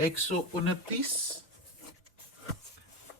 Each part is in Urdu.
129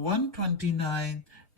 129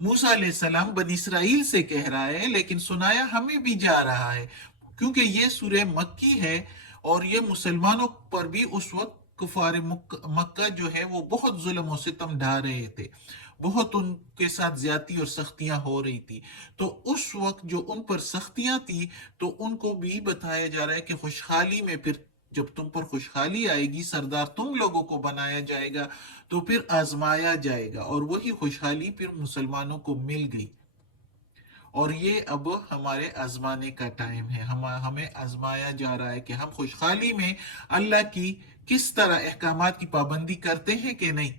موسیٰ علیہ السلام بنی اسرائیل سے کہہ رہا ہے، لیکن سنایا ہمیں بھی جا رہا ہے، کیونکہ یہ سورہ مکی ہے اور یہ مسلمانوں پر بھی اس وقت کفار مکہ جو ہے وہ بہت ظلم و ستم ڈھا رہے تھے، بہت ان کے ساتھ زیادتی اور سختیاں ہو رہی تھی. تو اس وقت جو ان پر سختیاں تھی تو ان کو بھی بتایا جا رہا ہے کہ خوشحالی میں پھر جب تم پر خوشحالی آئے گی، سردار تم لوگوں کو بنایا جائے گا تو پھر آزمایا جائے گا، اور وہی خوشحالی پھر مسلمانوں کو مل گئی. اور یہ اب ہمارے آزمانے کا ٹائم ہے، ہمیں آزمایا جا رہا ہے کہ ہم خوشحالی میں اللہ کی کس طرح احکامات کی پابندی کرتے ہیں کہ نہیں.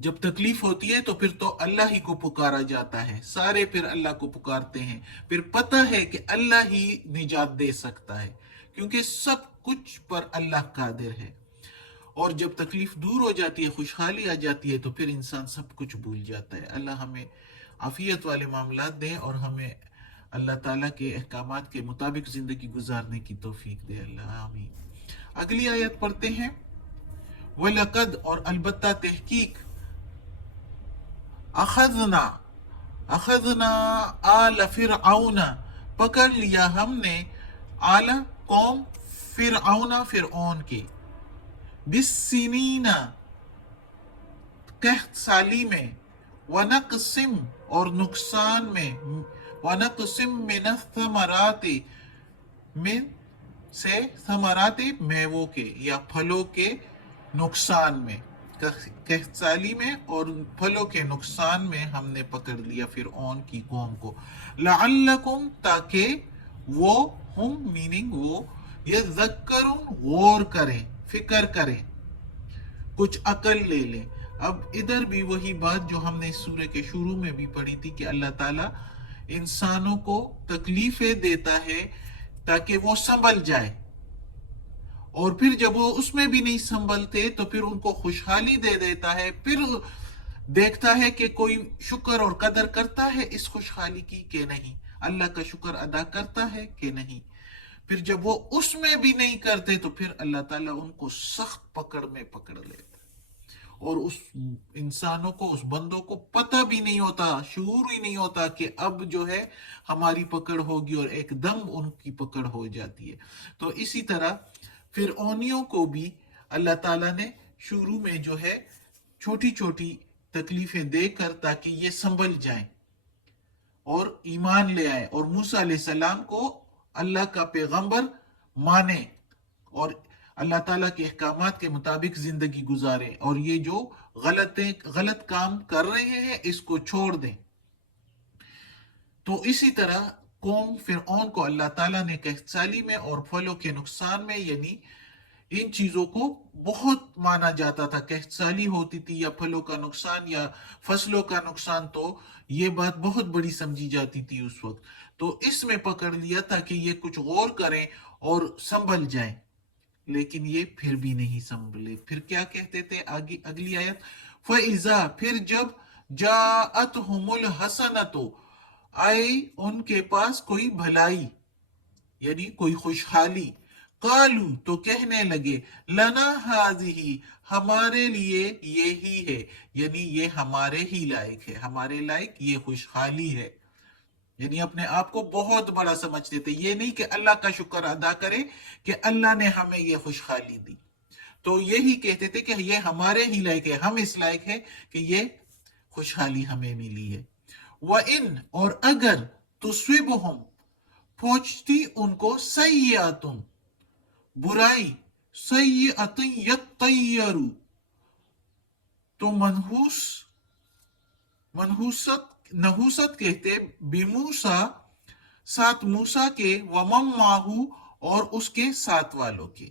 جب تکلیف ہوتی ہے تو پھر تو اللہ ہی کو پکارا جاتا ہے، سارے پھر اللہ کو پکارتے ہیں، پھر پتہ ہے کہ اللہ ہی نجات دے سکتا ہے، کیونکہ سب کچھ پر اللہ قادر ہے. اور جب تکلیف دور ہو جاتی ہے، خوشحالی آ جاتی ہے، تو پھر انسان سب کچھ بھول جاتا ہے. اللہ ہمیں عافیت والے معاملات دیں اور ہمیں اللہ تعالیٰ کے احکامات کے مطابق زندگی گزارنے کی توفیق دے. اللہ آمین. اگلی آیت پڑھتے ہیں. وَلَقَدْ اور البتہ تحقیق اخذنا آل فرعون پکڑ لیا ہم نے آل قوم فرعون کے بالسنین قحط سالی میں ونقسم اور نقصان میں ونقسم من الثمرات من سے ثمرات میووں کے یا پھلوں کے نقصان میں، قحط سالی میں اور پھلوں کے نقصان میں ہم نے پکڑ لیا فرعون کی قوم کو. لعلکم تاکہ وہ ہم میننگ وہ یذکرون غور کریں، فکر کریں، کچھ عقل لے لیں. اب ادھر بھی وہی بات جو ہم نے اس سورہ کے شروع میں بھی پڑھی تھی کہ اللہ تعالیٰ انسانوں کو تکلیفیں دیتا ہے تاکہ وہ سنبھل جائے، اور پھر جب وہ اس میں بھی نہیں سنبھلتے تو پھر ان کو خوشحالی دے دیتا ہے، پھر دیکھتا ہے کہ کوئی شکر اور قدر کرتا ہے اس خوشحالی کی کہ نہیں، اللہ کا شکر ادا کرتا ہے کہ نہیں. پھر جب وہ اس میں بھی نہیں کرتے تو پھر اللہ تعالیٰ ان کو سخت پکڑ میں پکڑ لیتا، اور اس انسانوں کو، اس بندوں کو پتہ بھی نہیں ہوتا، شعور ہی نہیں ہوتا کہ اب جو ہے ہماری پکڑ ہوگی، اور ایک دم ان کی پکڑ ہو جاتی ہے. تو اسی طرح فرعونیوں کو بھی اللہ تعالیٰ نے شروع میں جو ہے چھوٹی چھوٹی تکلیفیں دے کر تاکہ یہ سنبھل جائیں اور ایمان لے آئے، اور موسیٰ علیہ السلام کو اللہ کا پیغمبر مانے اور اللہ تعالیٰ کے احکامات کے مطابق زندگی گزارے، اور یہ جو غلط کام کر رہے ہیں اس کو چھوڑ دیں. تو اسی طرح قوم فرعون کو اللہ تعالیٰ نے قحط سالی میں اور پھلوں کے نقصان میں، یعنی ان چیزوں کو بہت مانا جاتا تھا. قحط سالی ہوتی تھی یا پھلوں کا نقصان یا فصلوں کا نقصان، تو یہ بات بہت بڑی سمجھی جاتی تھی اس وقت. تو اس میں پکڑ لیا تاکہ یہ کچھ غور کریں اور سنبھل جائیں، لیکن یہ پھر بھی نہیں سنبھلے. پھر کیا کہتے تھے اگلی آیت. فَإِذَا پھر جب جَاءَتْهُمُ الْحَسَنَةُ آئی ان کے پاس کوئی بھلائی، یعنی کوئی خوشحالی، قالو تو کہنے لگے لنا ہذہ ہمارے لیے یہی ہے، یعنی یہ ہمارے ہی لائق ہے، ہمارے لائق یہ خوشحالی ہے. یعنی اپنے آپ کو بہت بڑا سمجھتے تھے، یہ نہیں کہ اللہ کا شکر ادا کرے کہ اللہ نے ہمیں یہ خوشحالی دی. تو یہی کہتے تھے کہ یہ ہمارے ہی لائق ہے، ہم اس لائق ہے کہ یہ خوشحالی ہمیں ملی ہے. وَإِنْ اور اگر تُصِبْهُمْ پہنچتی ان کو سیئاتٌ برائی، سیئۃ یطیروا تو نحوست کہتے بموسیٰ ساتھ موسیٰ کے، ومن معہ اور اس کے ساتھ والوں کے.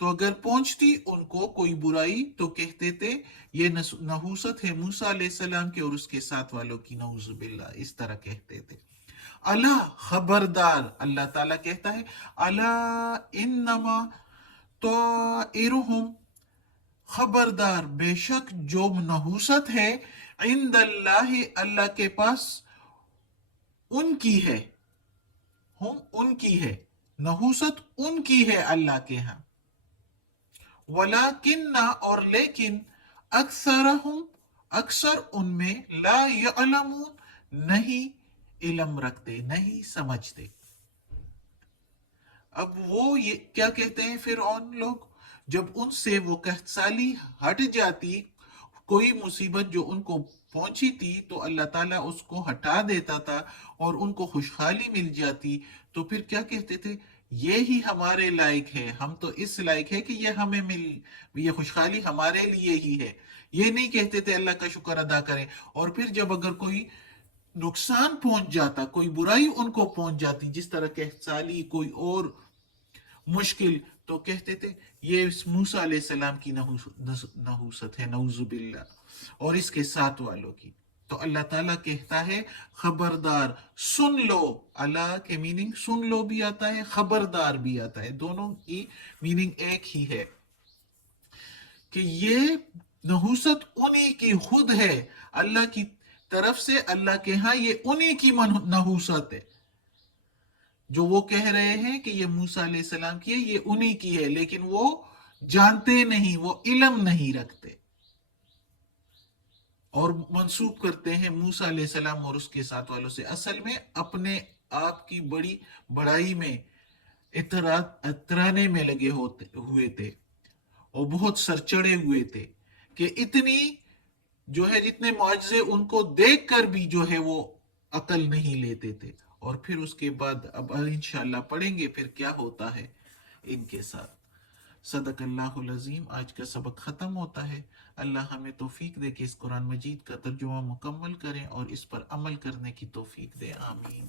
تو اگر پہنچتی ان کو کوئی برائی تو کہتے تھے یہ نحوست ہے موسیٰ علیہ السلام کے اور اس کے ساتھ والوں کی، نعوذ باللہ، اس طرح کہتے تھے. اللہ خبردار، اللہ تعالیٰ کہتا ہے اللہ انما طائرہم خبردار بے شک جو نحوست ہے عند اللہ اللہ کے پاس ان کی ہے، ہم ان کی ہے، نحوست ان کی ہے اللہ کے ہاں. ولیکن اور لیکن اکثرہم اکثر ان میں لا یعلمون نہیں علم رکھتے، نہیں سمجھتے۔ اب وہ یہ کیا کہتے ہیں فرعون لوگ، جب ان سے وہ قحط سالی ہٹ جاتی، کوئی مصیبت جو ان کو پہنچی تھی تو اللہ تعالیٰ اس کو ہٹا دیتا تھا اور ان کو خوشحالی مل جاتی، تو پھر کیا کہتے تھے، یہی ہمارے لائق ہے، ہم تو اس لائق ہے کہ یہ ہمیں یہ خوشحالی ہمارے لیے ہی ہے۔ یہ نہیں کہتے تھے اللہ کا شکر ادا کریں۔ اور پھر جب اگر کوئی نقصان پہنچ جاتا، کوئی برائی ان کو پہنچ جاتی، جس طرح قحط سالی، کوئی اور مشکل، تو کہتے تھے یہ موسیٰ علیہ السلام کی نحوست ہے، نعوذ باللہ، اور اس کے ساتھ والوں کی۔ تو اللہ تعالیٰ کہتا ہے خبردار، سن لو۔ اللہ کے میننگ سن لو بھی آتا ہے، خبردار بھی آتا ہے، دونوں کی میننگ ایک ہی ہے، کہ یہ نحوست انہی کی خود ہے، اللہ کی طرف سے، اللہ کے ہاں یہ انہی کی نحوست ہے۔ جو وہ کہہ رہے ہیں کہ یہ موسیٰ علیہ السلام کی ہے، یہ انہی کی ہے، لیکن وہ جانتے نہیں، وہ علم نہیں رکھتے، اور منسوب کرتے ہیں موسیٰ علیہ السلام اور اس کے ساتھ والوں سے۔ اصل میں اپنے آپ کی بڑی بڑائی میں اترانے میں لگے ہوئے تھے، اور بہت سر چڑھے ہوئے تھے، کہ اتنی جو ہے جتنے معجزے ان کو دیکھ کر بھی جو ہے وہ عقل نہیں لیتے تھے۔ اور پھر اس کے بعد اب انشاءاللہ پڑھیں گے پھر کیا ہوتا ہے ان کے ساتھ۔ صدق اللہ العظیم۔ آج کا سبق ختم ہوتا ہے۔ اللہ ہمیں توفیق دے کہ اس قرآن مجید کا ترجمہ مکمل کریں اور اس پر عمل کرنے کی توفیق دے، آمین۔